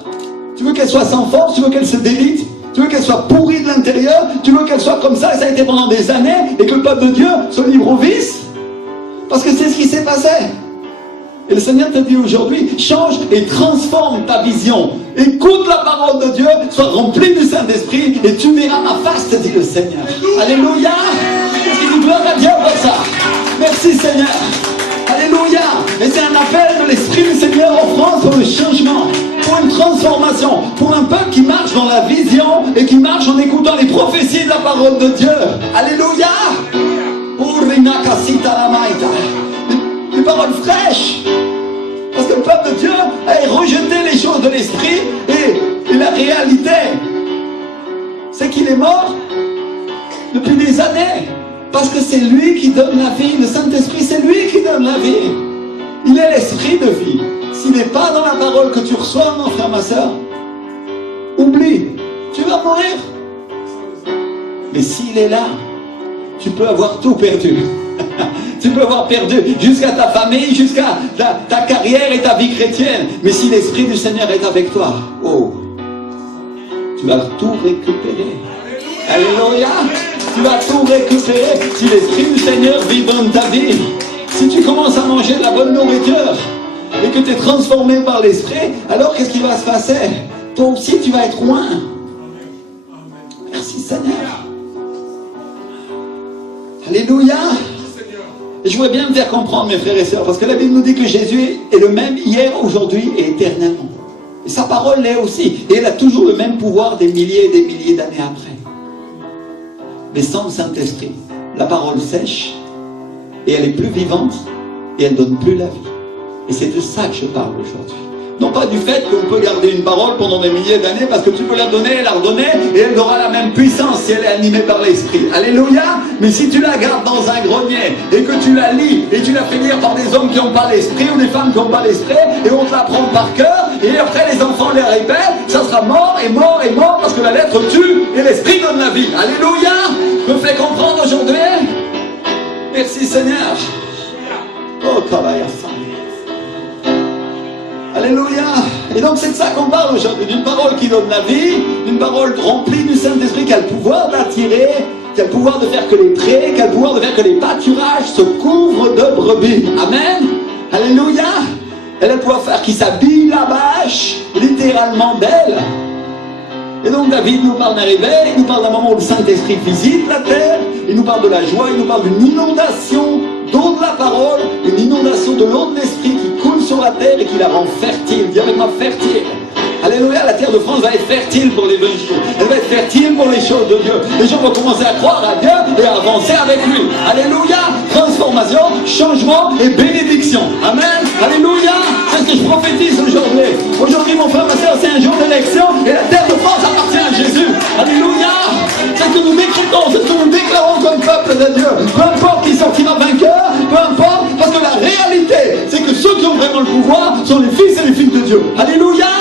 Tu veux qu'elle soit sans force? Tu veux qu'elle se délite? Tu veux qu'elle soit pourrie de l'intérieur? Tu veux qu'elle soit comme ça, et ça a été pendant des années, et que le peuple de Dieu se livre au vice? Parce que c'est ce qui s'est passé. Et le Seigneur te dit aujourd'hui, change et transforme ta vision. Écoute la parole de Dieu, sois rempli du Saint-Esprit, et tu verras ma face, te dit le Seigneur. Alléluia! Est-ce qu'il nous gloire à Dieu pour ça? Merci Seigneur. Alléluia! Et c'est un appel de l'Esprit du Seigneur en France pour le changement, pour une transformation, pour un peuple qui marche dans la vision et qui marche en écoutant les prophéties de la parole de Dieu. Alléluia! Des paroles fraîches. Parce que le peuple de Dieu a rejeté les choses de l'esprit et la réalité, c'est qu'il est mort depuis des années. Parce que c'est lui qui donne la vie. Le Saint-Esprit, c'est lui qui donne la vie. Il est l'esprit de vie. S'il n'est pas dans la parole que tu reçois, mon frère, ma soeur, oublie, tu vas mourir. Mais s'il est là, tu peux avoir tout perdu. Tu peux avoir perdu jusqu'à ta famille, jusqu'à ta carrière et ta vie chrétienne. Mais si l'Esprit du Seigneur est avec toi, oh, tu vas tout récupérer. Alléluia! Tu vas tout récupérer si l'Esprit du Seigneur vit dans ta vie. Si tu commences à manger de la bonne nourriture et que tu es transformé par l'Esprit, alors qu'est-ce qui va se passer? Toi aussi, tu vas être loin. Merci Seigneur. Alléluia. Et je voudrais bien me faire comprendre, mes frères et sœurs, parce que la Bible nous dit que Jésus est le même hier, aujourd'hui et éternellement. Et sa parole l'est aussi. Et elle a toujours le même pouvoir des milliers et des milliers d'années après. Mais sans le Saint-Esprit, la parole sèche, et elle est plus vivante, et elle donne plus la vie. Et c'est de ça que je parle aujourd'hui. Non pas du fait qu'on peut garder une parole pendant des milliers d'années, parce que tu peux la donner, la redonner, et elle aura la même puissance si elle est animée par l'Esprit. Alléluia. Mais si tu la gardes dans un grenier, et que tu la lis, et tu la fais lire par des hommes qui n'ont pas l'Esprit, ou des femmes qui n'ont pas l'Esprit, et on te l'apprend par cœur, et après les enfants les répètent, ça sera mort, et mort, et mort, parce que la lettre tue, et l'Esprit donne la vie. Alléluia. Me fais comprendre aujourd'hui. Merci Seigneur. Oh, Kabayasa. Alléluia. Et donc c'est de ça qu'on parle aujourd'hui, d'une parole qui donne la vie, d'une parole remplie du Saint-Esprit qui a le pouvoir d'attirer, qui a le pouvoir de faire que les prés, qui a le pouvoir de faire que les pâturages se couvrent de brebis. Amen. Alléluia. Elle a le pouvoir faire qu'il s'habille la vache, littéralement d'elle. Et donc David nous parle d'un réveil, il nous parle d'un moment où le Saint-Esprit visite la terre, il nous parle de la joie, il nous parle d'une inondation d'eau de la parole, une inondation de l'eau de l'Esprit qui coule sur la terre et qui la rend fertile. Dis avec moi fertile. Alléluia, la terre de France va être fertile pour l'évangile. Elle va être fertile pour les choses de Dieu. Les gens vont commencer à croire à Dieu et à avancer avec lui. Alléluia, transformation, changement et bénédiction. Amen. Alléluia, c'est ce que je prophétise aujourd'hui. Aujourd'hui, mon frère, ma soeur, c'est un jour d'élection et la terre de France appartient à Jésus. Alléluia, c'est ce que nous décrétons, c'est ce que nous déclarons comme peuple de Dieu. Peu importe qui sortira vainqueur, peu importe, parce que la réalité, c'est que ceux qui ont vraiment le pouvoir sont les fils et les filles de Dieu. Alléluia.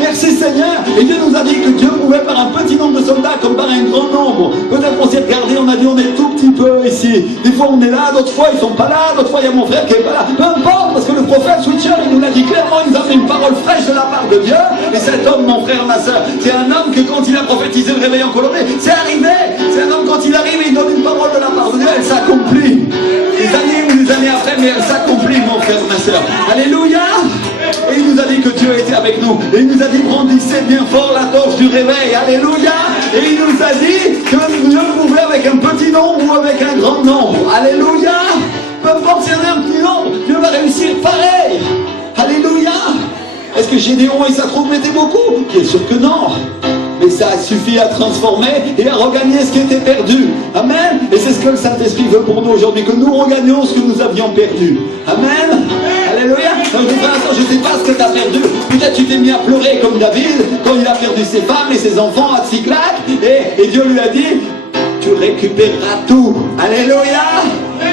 Merci Seigneur. Et Dieu nous a dit que Dieu pouvait par un petit nombre de soldats comme par un grand nombre. Peut-être qu'on s'est regardé, on a dit on est tout petit peu ici. Des fois on est là, d'autres fois ils sont pas là, d'autres fois il y a mon frère qui est pas là. Peu importe, parce que le prophète Switcher, il nous l'a dit clairement, il nous a fait une parole fraîche de la part de Dieu. Et cet homme, mon frère, ma soeur, c'est un homme que quand il a prophétisé le réveil en Colombie, c'est arrivé. C'est un homme quand il arrive et il donne une parole de la part de Dieu, elle s'accomplit. Des années ou des années après, mais elle s'accomplit, mon frère, ma soeur. Alléluia. Et il nous a dit que Dieu était avec nous. Et il nous a dit brandissez bien fort la torche du réveil. Alléluia. Et il nous a dit que Dieu pouvait avec un petit nombre ou avec un grand nombre. Alléluia. Peu importe s'il y en a un petit nombre, Dieu va réussir pareil. Alléluia. Est-ce que Gédéon et sa troupe étaient beaucoup? Bien sûr que non. Mais ça a suffi à transformer et à regagner ce qui était perdu. Amen. Et c'est ce que le Saint-Esprit veut pour nous aujourd'hui, que nous regagnions ce que nous avions perdu. Amen. Alléluia. Je ne sais pas ce que tu as perdu. Peut-être tu t'es mis à pleurer comme David quand il a perdu ses femmes et ses enfants à Tsiklag. Et Dieu lui a dit, tu récupéreras tout. Alléluia.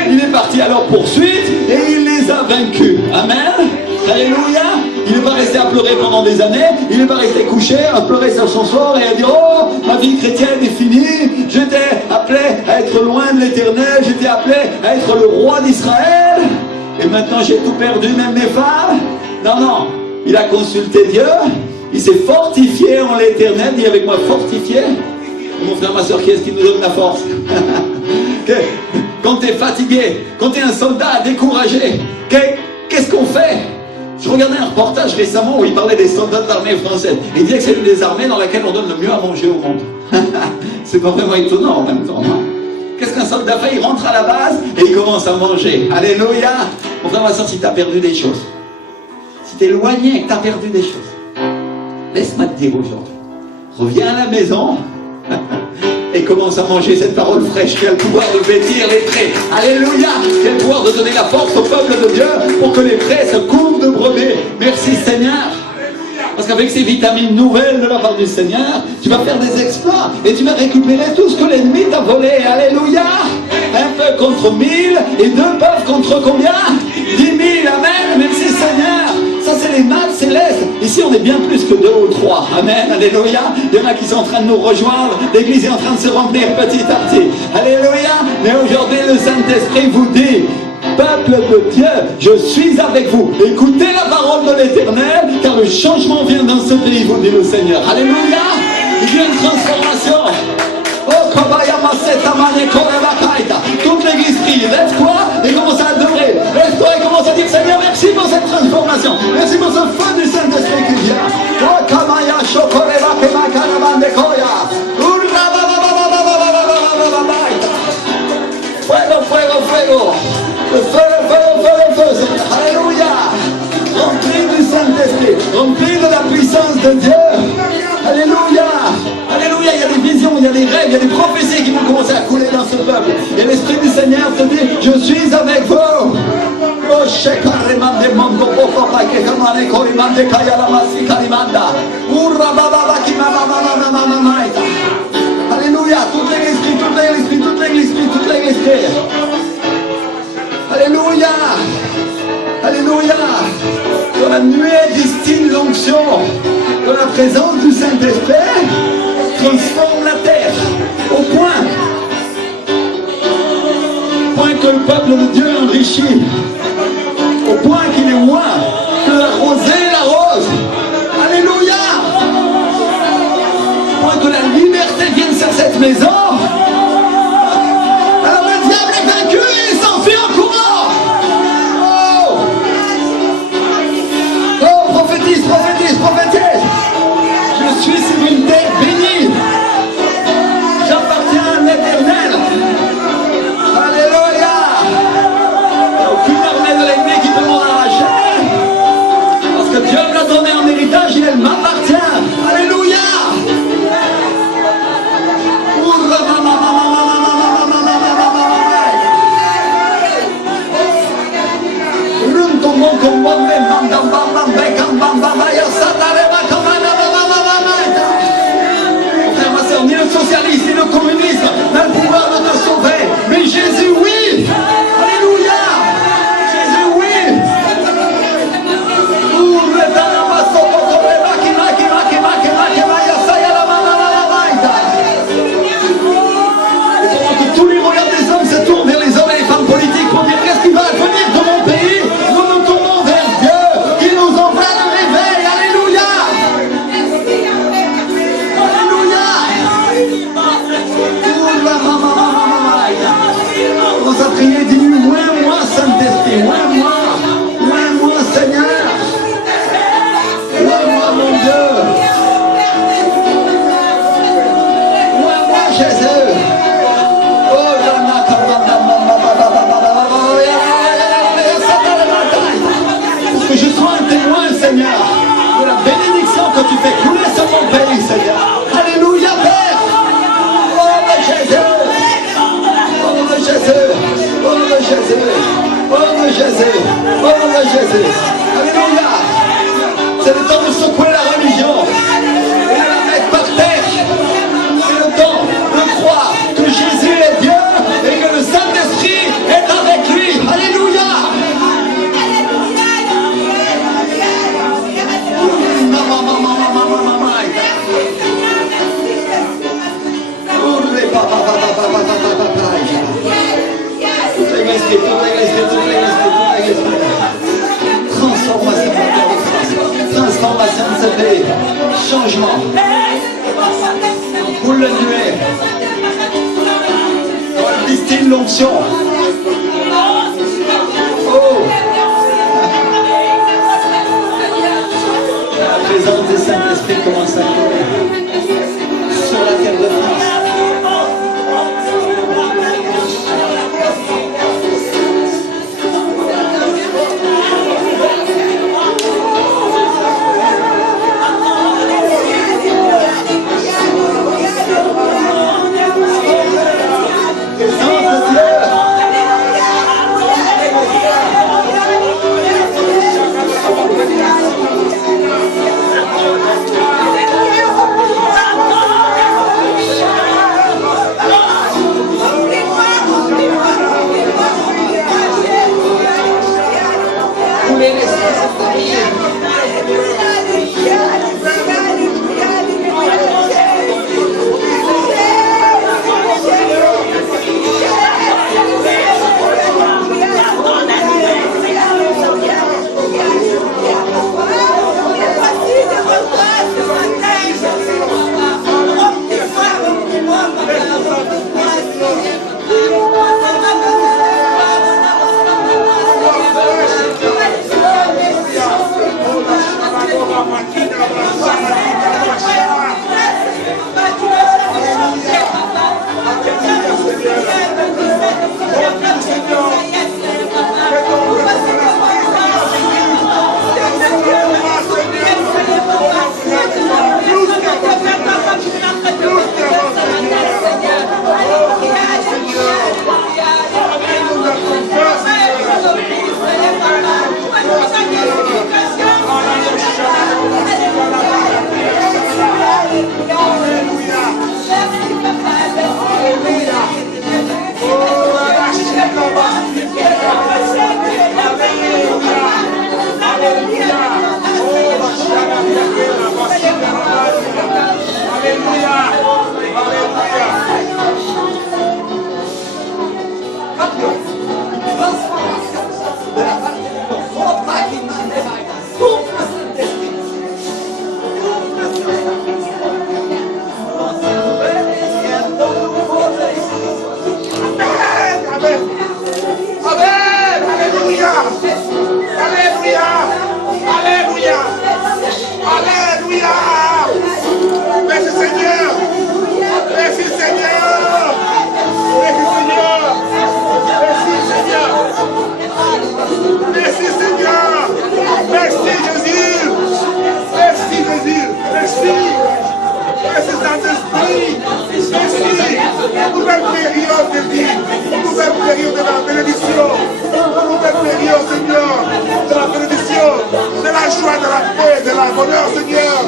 Il est parti à leur poursuite et il les a vaincus. Amen. Alléluia. Il n'est pas resté à pleurer pendant des années, il n'est pas resté couché à pleurer sur son sort et à dire oh, ma vie chrétienne est finie, j'étais appelé à être loin de l'Éternel, j'étais appelé à être le roi d'Israël et maintenant j'ai tout perdu, même mes femmes. Non, non, il a consulté Dieu, il s'est fortifié en l'Éternel, dis avec moi fortifié. Mon frère, ma soeur, qui est-ce qui nous donne la force? Quand tu es fatigué, quand tu es un soldat découragé, qu'est-ce qu'on fait? Je regardais un reportage récemment où il parlait des soldats de l'armée française. Il disait que c'est une des armées dans laquelle on donne le mieux à manger au monde. C'est pas vraiment étonnant en même temps, non? Qu'est-ce qu'un soldat fait? Il rentre à la base et il commence à manger. Alléluia! Mon frère, ma soeur, si tu as perdu des choses, si tu es éloigné et que tu as perdu des choses, laisse-moi te dire aujourd'hui, reviens à la maison et commence à manger cette parole fraîche qui a le pouvoir de vêtir les prés. Alléluia! Qui a le pouvoir de donner la force au peuple de Dieu pour que les prés se couvrent de brebis. Merci Seigneur! Parce qu'avec ces vitamines nouvelles de la part du Seigneur, tu vas faire des exploits et tu vas récupérer tout ce que l'ennemi t'a volé. Alléluia! Un peu contre 1000 et 2 peuvent contre combien? 10 000. Amen! Merci Seigneur! Ça, c'est les mâles célestes. Ici, on est bien plus que 2 ou 3. Amen. Alléluia. Il y en a qui sont en train de nous rejoindre. L'église est en train de se remplir petit à petit. Alléluia. Mais aujourd'hui, le Saint-Esprit vous dit, peuple de Dieu, je suis avec vous. Écoutez la parole de l'Éternel, car le changement vient dans ce pays, vous dit le Seigneur. Alléluia. Il y a une transformation. Toute l'église prie, lève-toi et commence à adorer. Lève-toi et commence à dire Seigneur, merci pour cette transformation. Merci pour ce feu du Saint-Esprit qui vient. Fuego, fuego, fuego. Le remplis de la puissance de Dieu. Alléluia. Alléluia, il y a des visions, il y a des rêves, il y a des prophéties qui vont commencer à couler dans ce peuple. Et l'Esprit du Seigneur te dit, je suis avec vous. Alléluia, toute l'église, toute l'église, toute l'église, toute l'église. Alléluia. Alléluia. Dans la nuée distille l'onction, dans la présence du Saint-Esprit, transforme la terre au point que le peuple de Dieu est enrichi, au point qu'il est loin que la rosée l'arrose. Alléluia. Au point que la liberté vienne sur cette maison. Alors le diable est vaincu et il s'enfuit en courant. Oh, prophétise, prophétise, prophétise. Je suis sur une terre bénie. J'appartiens à l'Éternel. Alléluia. Aucune armée de l'ennemi qui peut m'en arracher. Parce que Dieu me l'a donné en héritage, il m'appartient. Alléluia. Ni le socialisme, ni le communisme n'a le pouvoir de te sauver. Mais Jésus, oui. Alléluia. Jésus, oui. Et pendant que tous les regards des hommes se tournent vers les hommes et les femmes politiques pour dire qu'est-ce qui va advenir de mon pays, nous nous tournons vers Dieu qui nous envoie le réveil. Alléluia. Alléluia. On s'est prié, dis-lui, moi, Saint-Esprit, moi, Seigneur, moi, mon Dieu, moi, Jésus. Oh, parce que je sois un témoin, Seigneur, de la bénédiction que tu fais couler sur mon pays, Seigneur. Alléluia, Père. Oh, Jésus. Oh, Jésus. Oh, Jésus. Oh, Jésus. Oh, Jésus. Alléluia. C'est le temps de secouer la religion et de la mettre par terre. C'est le temps de croire que Jésus est Dieu et que le Saint-Esprit est avec lui. Alléluia. Transformation de ce pays, changement, boule de nuée, on distille l'onction. Oh, la présence du Saint-Esprit commence à couler sur la terre de France. Seigneur.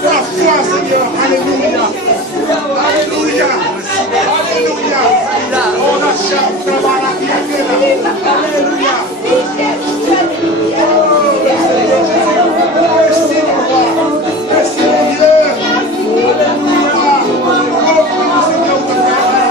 De la foi, Seigneur. Alléluia. Alléluia. Alléluia. On a chaque maladie à Alléluia. Merci, roi. Merci, mon Dieu. Alléluia. Oh, Seigneur, ta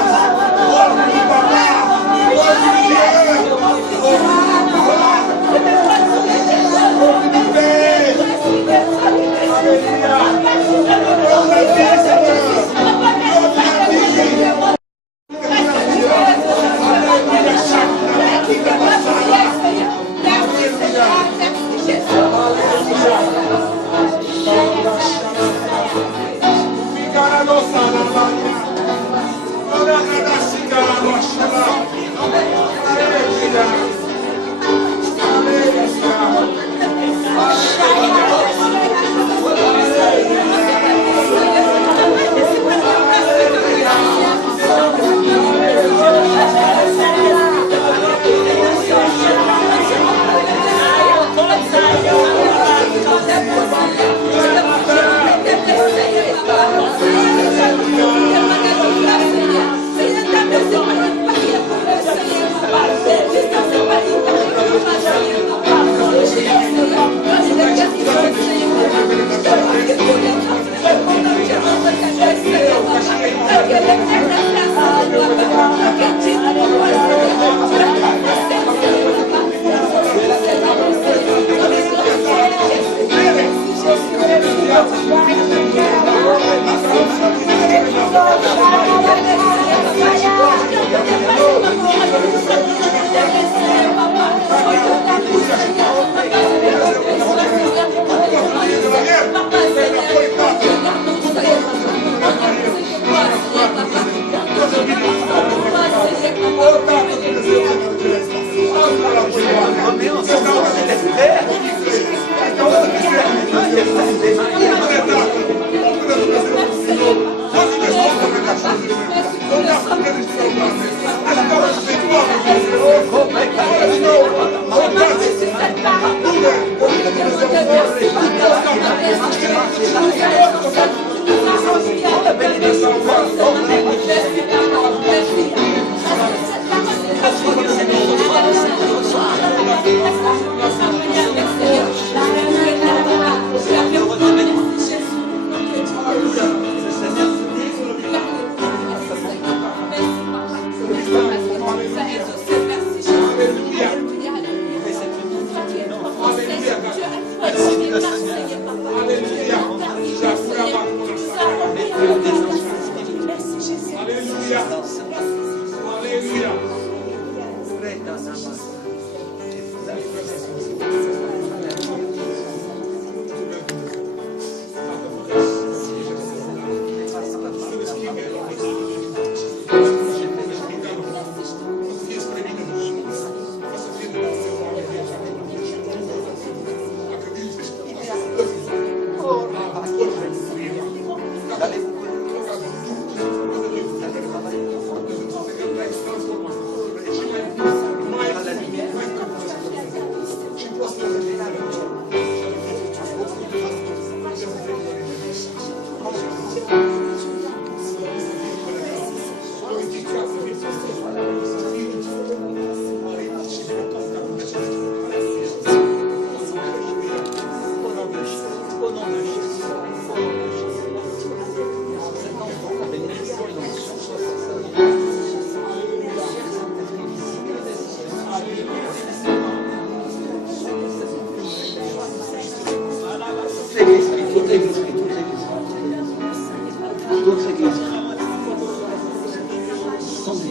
grâce. Oh, Papa. Oh, Dieu.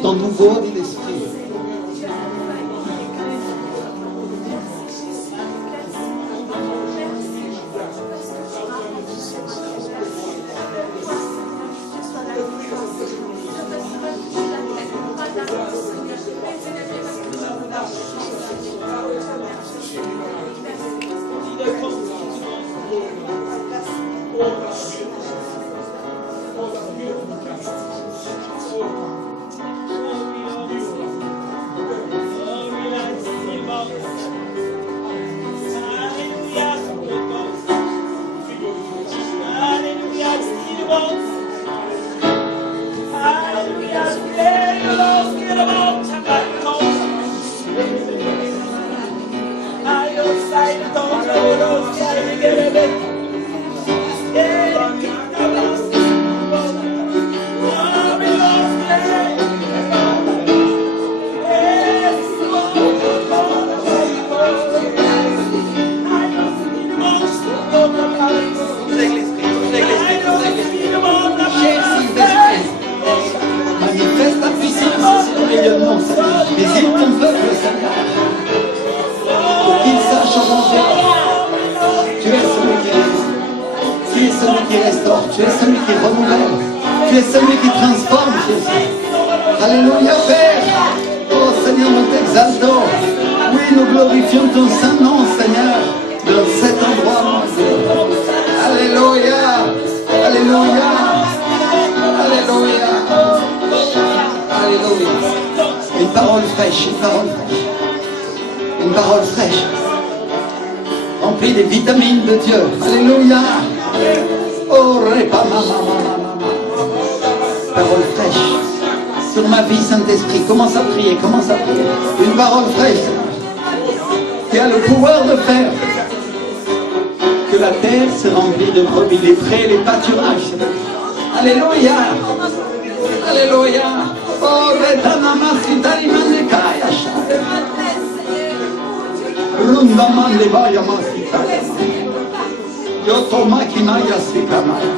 Ton nouveau dit l'esprit. Manifeste ta puissance sur le milieu de nous, Seigneur. Visite ton peuple, Seigneur. Pour qu'il sache avancer. Tu es celui qui restaure. Tu es celui qui restaure. Tu es celui qui renouvelle. Tu es celui qui transforme, Jésus. Alléluia, Père. Oh Seigneur, nous t'exaltons. Oui, nous glorifions ton saint nom, Seigneur, dans cet endroit, mon Dieu. Alléluia. Alléluia. Alléluia. Alléluia. Une parole fraîche, une parole fraîche. Une parole fraîche. Remplie des vitamines de Dieu. Alléluia. Oh, répa, parole fraîche. Sur ma vie, Saint-Esprit, commence à prier, commence à prier. Une parole fraîche. Qui a le pouvoir de faire que la terre se remplit de brebis, les prés, les pâturages. Alléluia. Alléluia. Oh, retanamaskitari mandekaya. Rundamande baya maskitaya. Yotomaki maya sikamaya.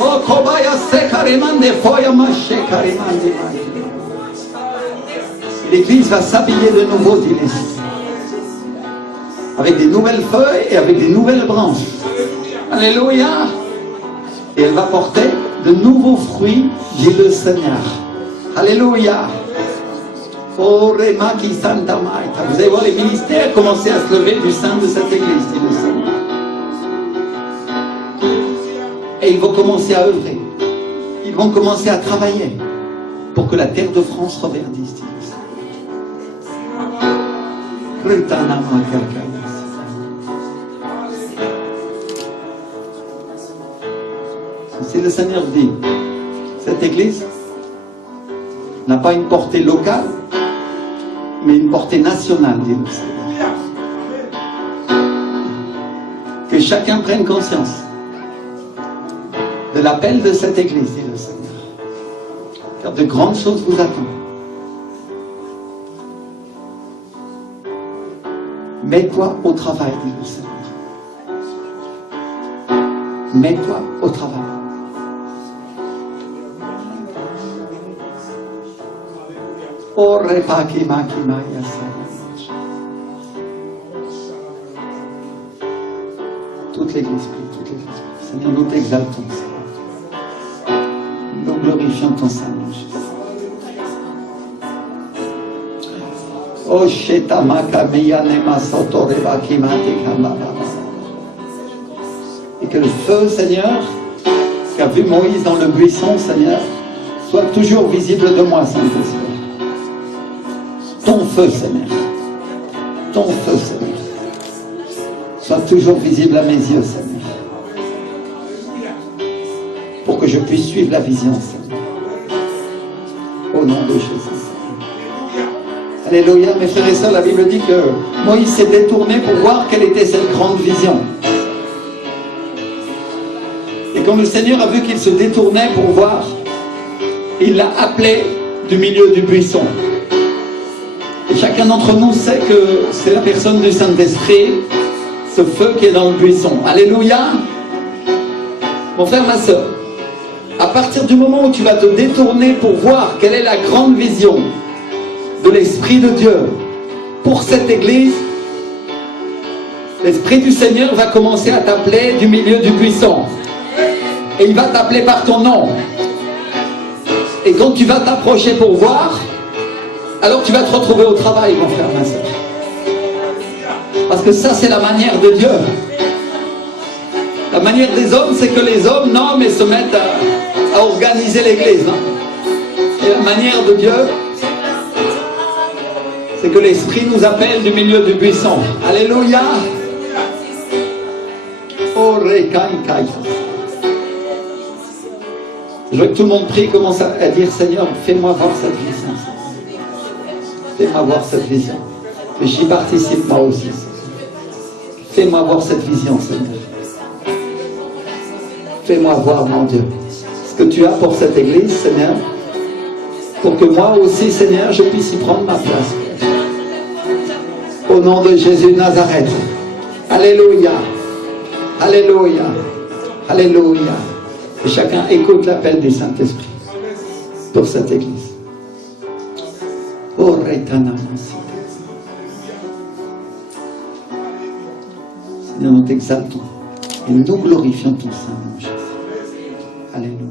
Oh, kobaya sekarimande foya mashekarimande. L'Église va s'habiller de nouveau, dit l'Esprit. Avec des nouvelles feuilles et avec des nouvelles branches. Alléluia. Et elle va porter de nouveaux fruits, dit le Seigneur. Alléluia. Oh, Remaki Santa Maita. Vous allez voir les ministères commencer à se lever du sein de cette Église, dit le Seigneur. Et ils vont commencer à œuvrer. Ils vont commencer à travailler pour que la terre de France reverdisse, dit le Seigneur. Si le Seigneur dit, cette Église n'a pas une portée locale, mais une portée nationale, dit le Seigneur. Que chacun prenne conscience de l'appel de cette Église, dit le Seigneur. Car de grandes choses vous attendent. Mets-toi au travail, dit le Seigneur. Mets-toi au travail. Oh, repaki maki maya. Toute l'Église prie, toute l'Église prie. Seigneur, nous t'exaltons, Seigneur. Nous glorifions ton Seigneur, Jésus. Oh, shetamaka miyanema sotoreba kimatika baba. Et que le feu, Seigneur, qu'a vu Moïse dans le buisson, Seigneur, soit toujours visible de moi, Saint-Esprit. Ton feu, Seigneur. Ton feu, Seigneur. Soit toujours visible à mes yeux, Seigneur. Pour que je puisse suivre la vision, Seigneur. Au nom de Jésus. Alléluia. Mes frères et sœurs, la Bible dit que Moïse s'est détourné pour voir quelle était cette grande vision. Et quand le Seigneur a vu qu'il se détournait pour voir, il l'a appelé du milieu du buisson. Et chacun d'entre nous sait que c'est la personne du Saint-Esprit, ce feu qui est dans le buisson. Alléluia. Mon frère, ma soeur, à partir du moment où tu vas te détourner pour voir quelle est la grande vision de l'Esprit de Dieu pour cette Église, l'Esprit du Seigneur va commencer à t'appeler du milieu du buisson. Et il va t'appeler par ton nom. Et quand tu vas t'approcher pour voir, alors tu vas te retrouver au travail, mon frère, ma soeur. Parce que ça, c'est la manière de Dieu. La manière des hommes, c'est que les hommes nomment et se mettent à organiser l'Église. Et la manière de Dieu, c'est que l'Esprit nous appelle du milieu du buisson. Alléluia. Oh, Oh, Rekankai. Je veux que tout le monde prie, commence à dire, Seigneur, fais-moi voir cette vision. Fais-moi voir cette vision. J'y participe moi aussi. Fais-moi voir cette vision, Seigneur. Fais-moi voir, mon Dieu, ce que tu as pour cette église, Seigneur, pour que moi aussi, Seigneur, je puisse y prendre ma place. Au nom de Jésus de Nazareth. Alléluia. Alléluia. Alléluia. Et chacun écoute l'appel du Saint-Esprit pour cette église. Oh, Retana Masi. Seigneur, nous t'exaltons et nous glorifions ton Saint-Nom, Jésus. Alléluia.